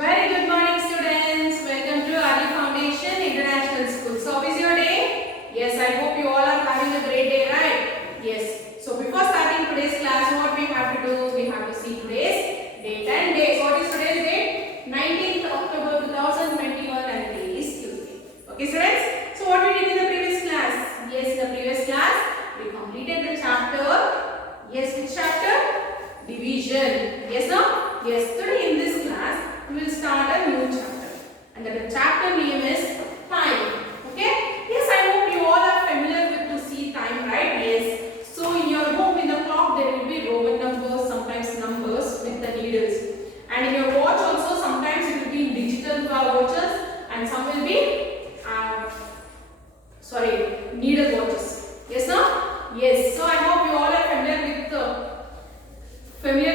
Very good morning, students. Welcome to Ari Foundation International School. So, how is your day? Yes, I hope you all are having a great day, right? Yes. So, before starting today's class, what we have to do? We have to see today's date and day. What is today's date? 19th October 2021 and today is Tuesday. Okay, students? So, what we did in the previous class? Yes, in the previous class, we completed the chapter. Yes, which chapter? Division. Yes, no? Yes, today in this class, we will start a new chapter. And the chapter name is time. Okay? Yes, I hope you all are familiar with to see time, right? Yes. So, in your home, in the clock, there will be Roman numbers, sometimes numbers with the needles. And in your watch also, sometimes it will be in digital watches and some will be, needle watches. Yes, no? Yes. So, I hope you all are familiar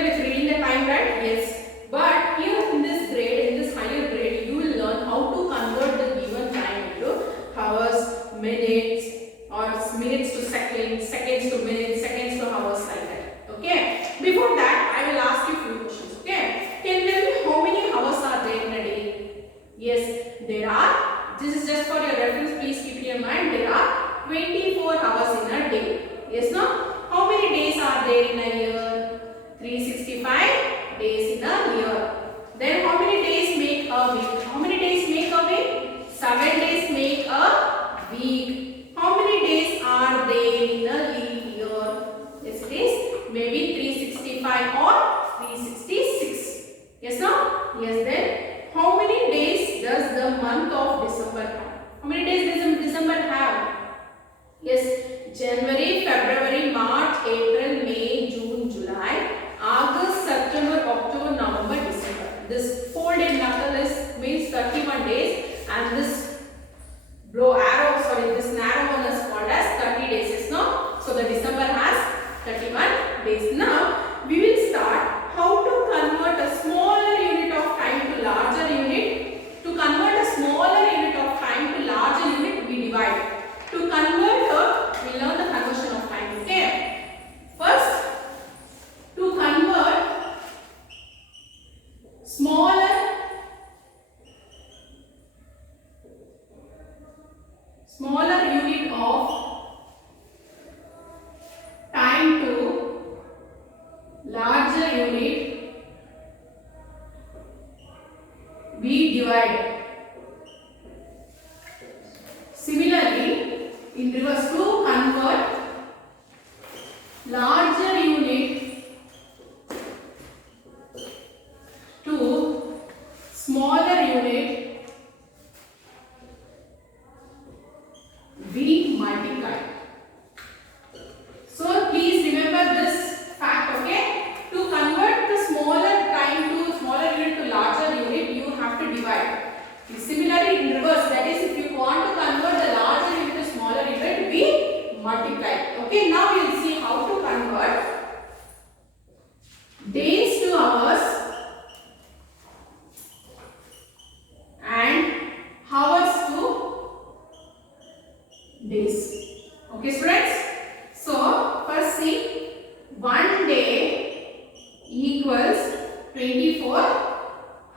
with reading the time, right? Yes. But here in this grade, in this higher grade, you will learn how to convert the given time into hours, minutes, or minutes to seconds, seconds to minutes, seconds to hours, like that. Okay. Before that, I will ask you few questions. Okay. Can you tell me how many hours are there in a day? Yes, there are. This is just for your reference. Please keep in mind there are 24 hours in a day. Yes, no? How many days are there in a year? 365 days in a year. Then how many days make a week? How many days make a week? 7 days make a week. How many days are there in a leap year? Yes, it is maybe 365 or 366. Yes, no? Yes, then how many days does the month of December have? How many days does December have? Yes, January, February, March, April, May, June, July, August, September, October, November, December. This folded knuckle is means 31 days, and this this narrow one is called as 30 days. Yes, no? So the December has 31 days. Now we will start how to convert a smaller unit of time to larger unit. To convert a smaller unit of time to larger unit, we divide. To convert we learn the conversion of time. Okay. First, to convert smaller unit of time to larger unit, we divide. Similarly, in reverse, to convert larger unit to smaller unit, we multiply. So please remember this fact, okay? To convert the smaller time to smaller unit to larger unit, you have to divide. Similarly, in reverse, that is, if you want to convert the larger unit to smaller unit, we multiply. Okay, now we will see how to convert days to hours and hours to days. Okay, students? So, first see, 1 day equals 24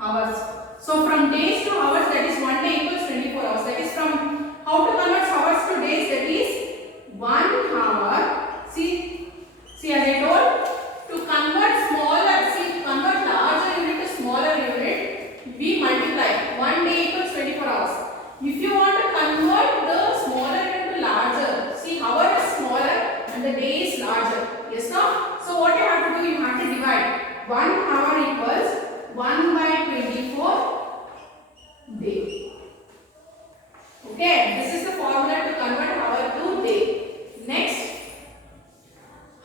hours. So, from days to hours, that is 1 day equals 24 hours. That is from how to convert hours to days, that is 1 hour. See as I told, to convert larger unit to smaller unit, we multiply. 1 day equals 24 hours. If you want to convert the smaller unit to larger, see, hour is smaller and the day is larger. Yes, no? So what you have to do, you have to divide. 1 hour equals 1 by 24 day. Okay, this is the formula to convert hour to day. Next,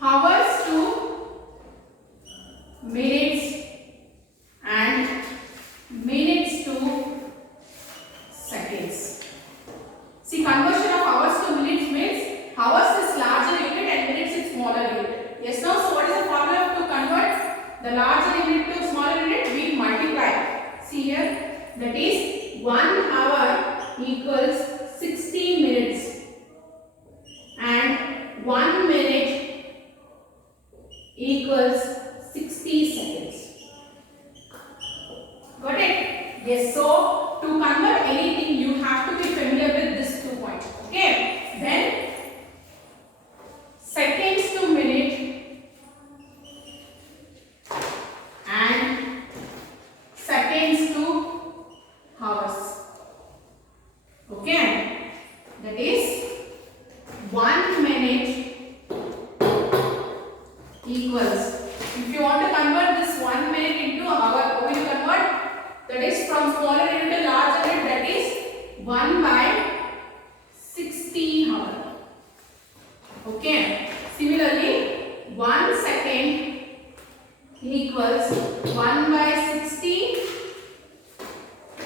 hours to minutes and minutes to seconds. See, conversion of hours to minutes means hours is larger unit and minutes is smaller unit. Yes, no? So what is the formula to convert the larger unit to smaller unit? We multiply. See here, that is 1 hour equals 60 minutes and 1 minute equals 60 seconds. Got it? Yes, so to convert anything, you have to be familiar with this 2 points. Okay, then seconds to minute and seconds to hours. Okay, that is 1 minute equals. If you want to convert this 1 minute into hour, how will you convert? That is from smaller unit to larger unit. That is 1 by 60 hour. Okay. Similarly, 1 second equals 1 by 60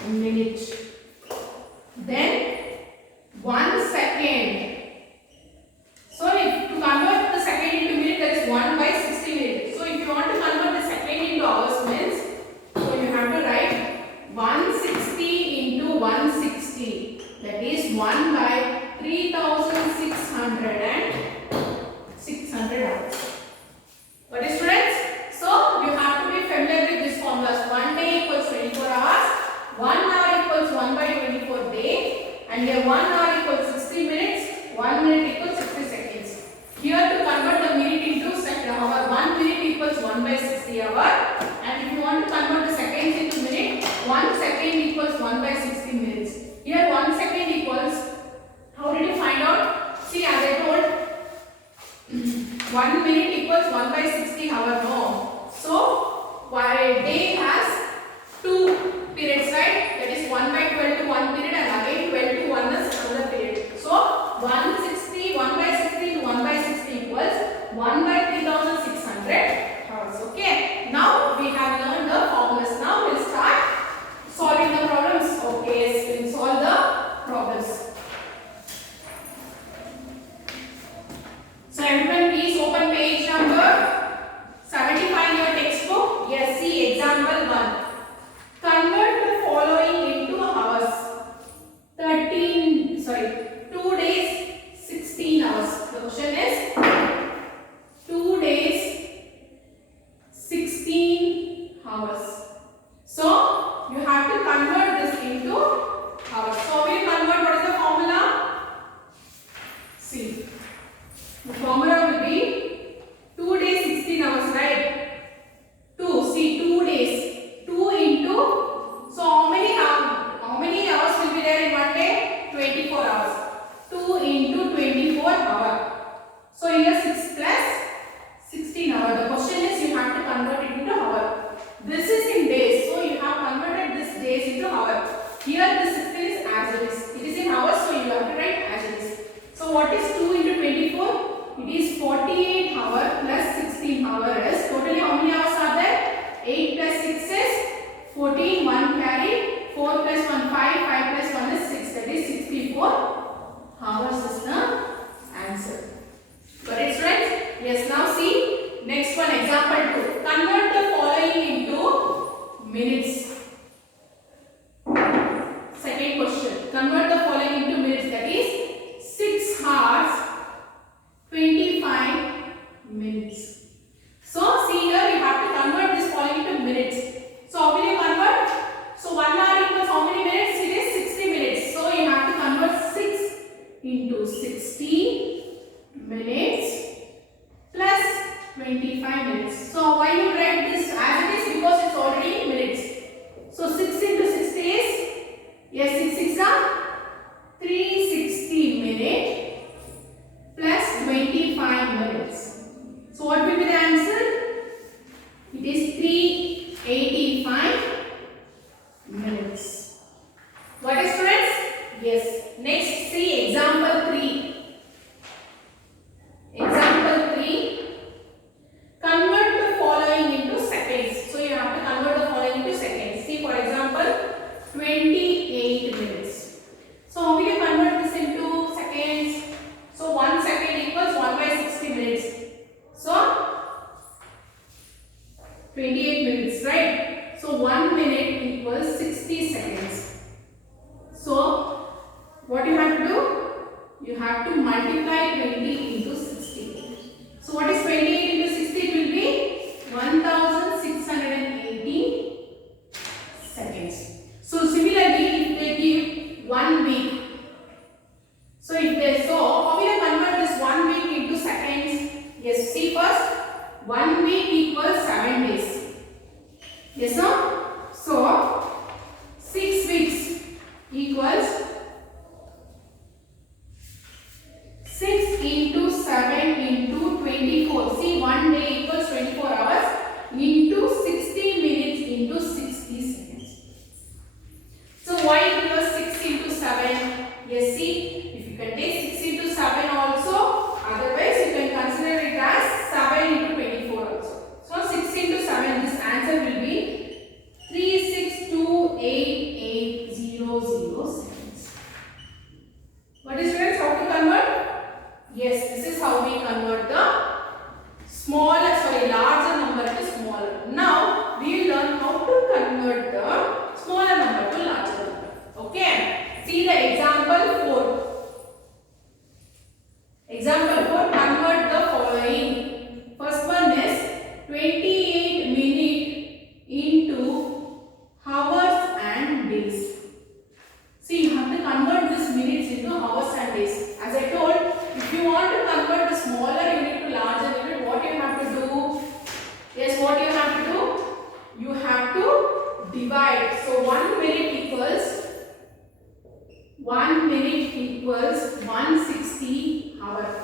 minutes. Then 1 second. So if to convert the second into minute, that is 1 by 60 minutes. So if you want to convert the second into hours means, so you have to write 160 into 160. That is 1 by 3600 and 600 hours. What is students? So you have to be familiar with this formulas. 1 day equals 24 hours, 1 hour equals 1 by 24 day, and here 1 hour equals 60 minutes, 1 minute equals 60 seconds. Here to convert the minute into second hour, 1 minute equals 1 by 60 hour, and if you want to convert the seconds into minute, 1 second equals 1 by 60 minutes. Here 1 second equals, how did you find out? See, as I told, 1 minute equals 1 by 60 hour, no. So, a day has 2 periods, right? That is 1 by 12 to 1 period and again 12 to 1 is another period. So, 160, 1 by 60 to 1 by 60 equals 1 by 3600 hours. Okay. Now, we have learned the formulas. Now, we'll start solving the problems. Okay, we'll solve the problems. So everyone please open page number 75 in your textbook. Yes, see example 1. Convert the following into hours. 2 days, 16 hours. The question is 2 days, 16 hours. So you have to convert this into hours. So we convert, what is the formula? See. The formula will be 2 days 16 hours, right? 2, see 2 days. 2 into, so how many hours will be there in one day? 24 hours. 2 into 24 hours. So here 6 plus 16 hours. The question is you have to convert it into hour. This is in days, so you have converted this days into hour. Here the 16 is as it is. It is in hours, so you have to write as it is. So what is 2 into 24? It is 48 hour plus 16 hours. Totally how many hours are there? 8 plus 6 is 14, 1 carry, 4 plus 1 5, 5 plus 1 is 6. That is 64 hours is the answer. Got it, friends? Yes, now see next one, example 2. Convert the following into minutes. Second question. Convert the following into minutes. That is 6 hours 25 minutes. So see here we have to convert this following into minutes. So how will you convert? So 1 hour equals how many minutes? It is 60 minutes. So you have to convert 6 into 60 minutes plus 25 minutes. So why you write this as it is? Because it's already in minutes. So 6 into 60 is, yes, 6 6 are 360 minutes plus 25 minutes. So what will be the answer? It is 385 minutes. What is, friends? Yes. Next, see example 3. Example 3. Convert the following into seconds. So you have to convert the following into seconds. See, for example, 28 minutes. So how will you convert this into seconds? So 1 second equals 1 by 60 minutes. So 28 minutes, right? So 1 minute equals 60 seconds. So what you have to do? You have to multiply 20 into 60. So what is 28 into 60? It will be 1680 seconds. So similarly, if they give 1 week, so if they how will I convert this 1 week into seconds? Yes, see first, 1 week equals 7 days. Yes, no? So 6 weeks equals 6 into 7 into 24. See, 1 day equals 24 hours into 60 minutes into 60 seconds. So why it was 6 into 7? Yes, see, if you can take 6 into 7 also, otherwise you can consider it as 7 into 24 also. So 6 into 7, this answer will be 3628800 seconds. What is students, how to convert? Yes, this is how we convert the larger number to smaller. Now we will learn how to convert the smaller number to larger number. Okay. See the example 4. Example 4, convert the following. First one is 28 minutes into hours and days. See, you have to convert this minutes into hours and days. As I told, if you want to convert the smaller unit to larger unit, what you have to do? Yes, what you have to do? You have to divide. So 1 minute equals 160 hours.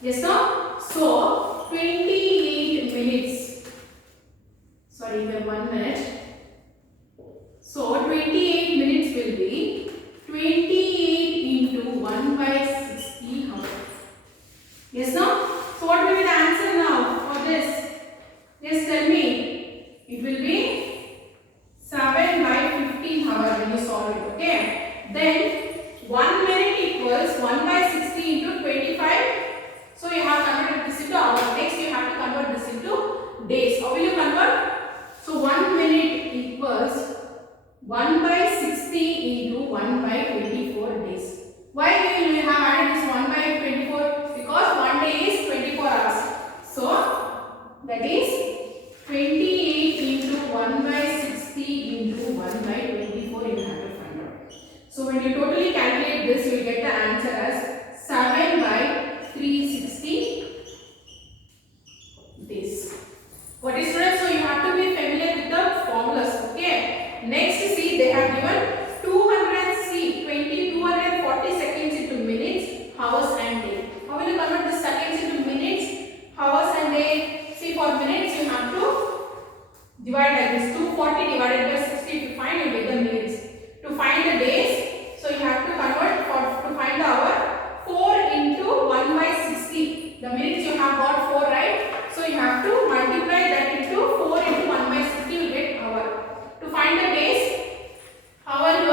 Yes, no? So 28 minutes. Sorry, here 1 minute. So 28 minutes will be 28 into 1 by 60 hours. Yes, no? So what will be the answer now for this? Yes, tell me. It will be 7 by 15 hours when you solve it. Okay. Then 1 minute equals 1 by 60 into 25. So you have converted this into hours. Next you have to convert this into days. How will you convert? So 1 minute equals 1 by 60 into 1 by 24 days. Why will we have added this 1 by 24? Because 1 day is 24 hours. So that is 28 into 1 by 60 into 1 by 24 you have to find out. So when you totally calculate this, you will get the answer as 7 by 360 days. What is students? So you have to be familiar with the formulas. Okay. Next, see, they have given 240 seconds into minutes, hours and day. How will you convert the seconds into minutes, hours and day? See, for minutes you have to divide like this. 240 divided by 60 to find, you get the minutes. To find the days, so you have to convert to find the hour. 4 into 1 by 60. The minutes you have got 4, right? So you have to multiply that into 4 into 1 by 60, you get hour. To find the days, hour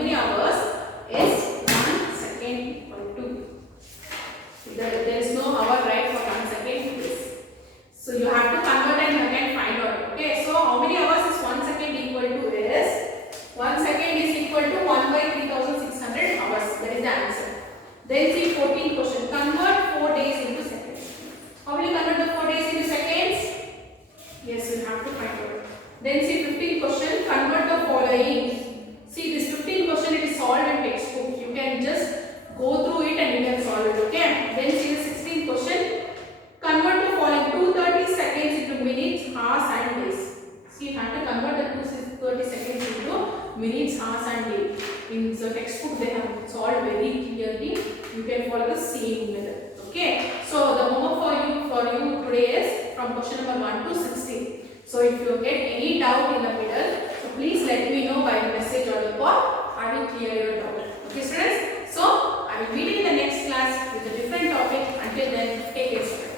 many hours is 1 second or 2. There is no hour, right, for 1 second. Yes. So you have to convert and again find out. Okay. So how many hours is 1 second equal to is 1 second is equal to 1 by 3600 hours. That is the answer. Then see 14th question. Convert 4 days into seconds. How will you convert the 4 days into seconds? Yes, you have to find out. Then see 15th question. Convert the following. See this 15th question, it is solved in textbook. You can just go through it and you can solve it. Okay. Then see the 16th question. Convert the following 230 seconds into minutes, hours and days. See, you have to convert the 230 seconds into minutes, hours and days. In the textbook they have solved very clearly. You can follow the same method. Okay. So the homework for you today is from question number 1 to 16. So if you get any doubt in the middle, so please let me know by the message or the call. I will clear your doubt. Okay, students. So I will meet you in the next class with a different topic. Until then, take care.